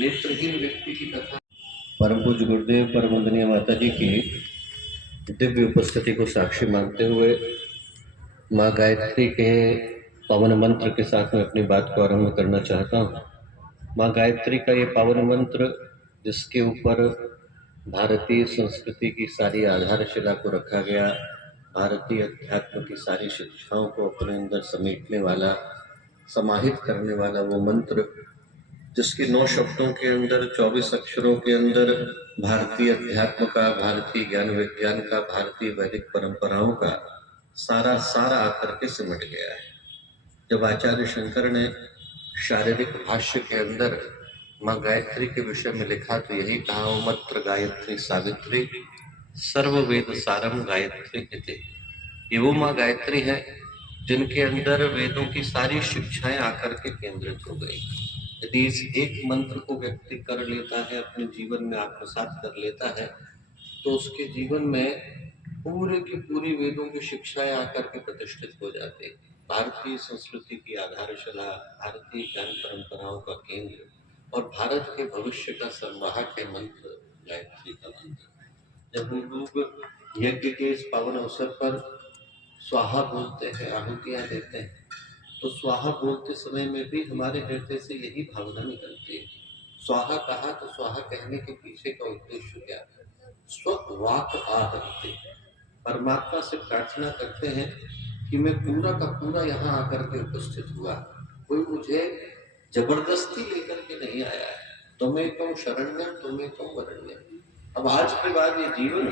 नेत्रहीन व्यक्ति की कथा। परम पूज्य गुरुदेव परम वंदनीय माता जी की दिव्य उपस्थिति को साक्षी मानते हुए माँ गायत्री के पावन मंत्र के साथ में अपनी बात को आरंभ करना चाहता हूँ। माँ गायत्री का ये पावन मंत्र, जिसके ऊपर भारतीय संस्कृति की सारी आधारशिला को रखा गया, भारतीय अध्यात्म की सारी शिक्षाओं को अपने अंदर समेटने वाला, समाहित करने वाला वो मंत्र, जिसके 9 शब्दों के अंदर, 24 अक्षरों के अंदर भारतीय अध्यात्म का, भारतीय ज्ञान विज्ञान का, भारतीय वैदिक परंपराओं का सारा सारा आकर के सिमट गया है। जब आचार्य शंकर ने शारीरिक भाष्य के अंदर माँ गायत्री के विषय में लिखा तो यही कहा, ओमत्र गायत्री सावित्री सर्व वेद सारम गायत्री इति। ये वो माँ गायत्री है जिनके अंदर वेदों की सारी शिक्षाएं आकर के केंद्रित हो गई। यदि इस एक मंत्र को व्यक्ति कर लेता है, अपने जीवन में आत्मसात कर लेता है, तो उसके जीवन में पूरे की पूरी वेदों की शिक्षाएं आकर के प्रतिष्ठित हो जाती है। भारतीय संस्कृति की आधारशिला, भारतीय ज्ञान परंपराओं का केंद्र और भारत के भविष्य का संवाहक है मंत्र, गायत्री का मंत्र। जब हम लोग यज्ञ के इस पावन अवसर पर स्वाहा बोलते हैं, आहुतियां देते हैं, तो स्वाहा बोलते समय में भी हमारे हृदय से यही भावना निकलती है। स्वाहा कहा तो स्वाहा कहने के पीछे का उद्देश्य क्या है? स्ववाक आहति, परमात्मा से प्रार्थना करते हैं कि मैं पूरा का पूरा यहाँ आकर के उपस्थित हुआ, कोई मुझे जबरदस्ती लेकर के नहीं आया है। तुम्हें तुम शरण्यम, तुम्हें तुम वरण्यम। अब आज के बाद ये जीवन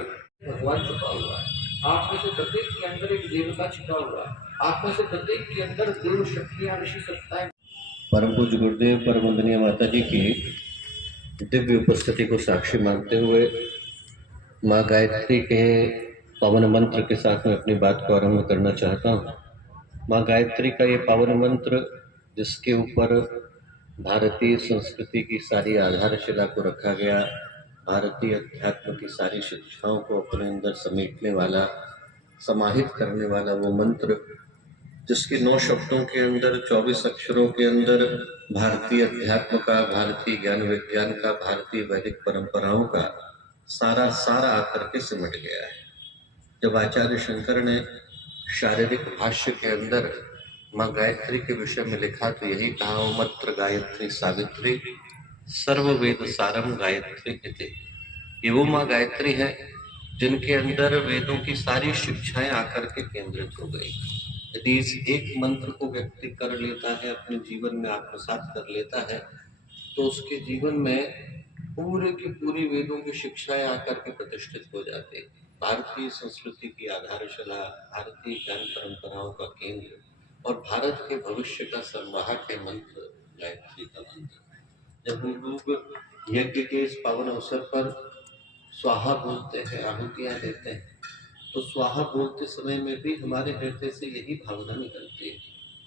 भगवान छुपा हुआ है, आप में से प्रत्येक के अंदर एक देवता छिपा हुआ है, आप में से प्रत्येक के अंदर देव शक्तियां, ऋषि सत्ताएं। परम पूज्य गुरुदेव परम वंदनीय माता जी की दिव्य उपस्थिति को साक्षी मानते हुए माँ गायत्री के पावन मंत्र के साथ में अपनी बात को आरंभ करना चाहता हूँ। माँ गायत्री का ये पावन मंत्र, जिसके ऊपर भारतीय संस्कृति की सारी आधारशिला को रखा गया, भारतीय अध्यात्म की सारी शिक्षाओं को अपने अंदर समेटने वाला, समाहित करने वाला वो मंत्र, जिसके 9 शब्दों के अंदर, 24 अक्षरों के अंदर भारतीय अध्यात्म का, भारतीय ज्ञान विज्ञान का, भारतीय वैदिक परंपराओं का सारा सारा आकर के सिमट गया है। जब आचार्य शंकर ने शारीरिक भाष्य के अंदर माँ गायत्री के विषय में लिखा तो यही कहा, ओमत्र गायत्री सावित्री सर्व वेद सारम गायत्री इति। ये वो माँ गायत्री है जिनके अंदर वेदों की सारी शिक्षाएं आकर के केंद्रित हो गई। यदि इस एक मंत्र को व्यक्ति कर लेता है, अपने जीवन में आत्मसात कर लेता है, तो उसके जीवन में पूरे की पूरी वेदों की शिक्षाएं आकर के प्रतिष्ठित हो जाती है। भारतीय संस्कृति की आधारशिला, भारतीय ज्ञान परंपराओं का केंद्र और भारत के भविष्य का संवाहक है मंत्र, गायत्री का मंत्र। जब हम लोग यज्ञ के इस पावन अवसर पर स्वाहा बोलते हैं, आहुतियां देते हैं, तो स्वाहा बोलते समय में भी हमारे हृदय से यही भावना निकलती है।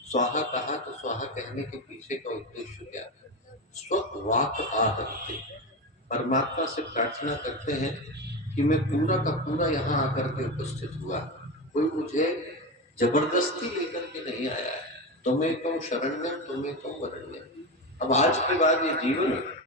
स्वाहा कहा तो स्वाहा कहने के पीछे का उद्देश्य क्या है? स्ववाक आहति, परमात्मा से प्रार्थना करते हैं कि मैं पूरा का पूरा यहाँ आकर के उपस्थित हुआ, कोई मुझे जबरदस्ती लेकर के नहीं आया है। तुम्हें तुम शरण्यम, तुम्हें तुम वरण्यम। अब आज के बाद ये जीवन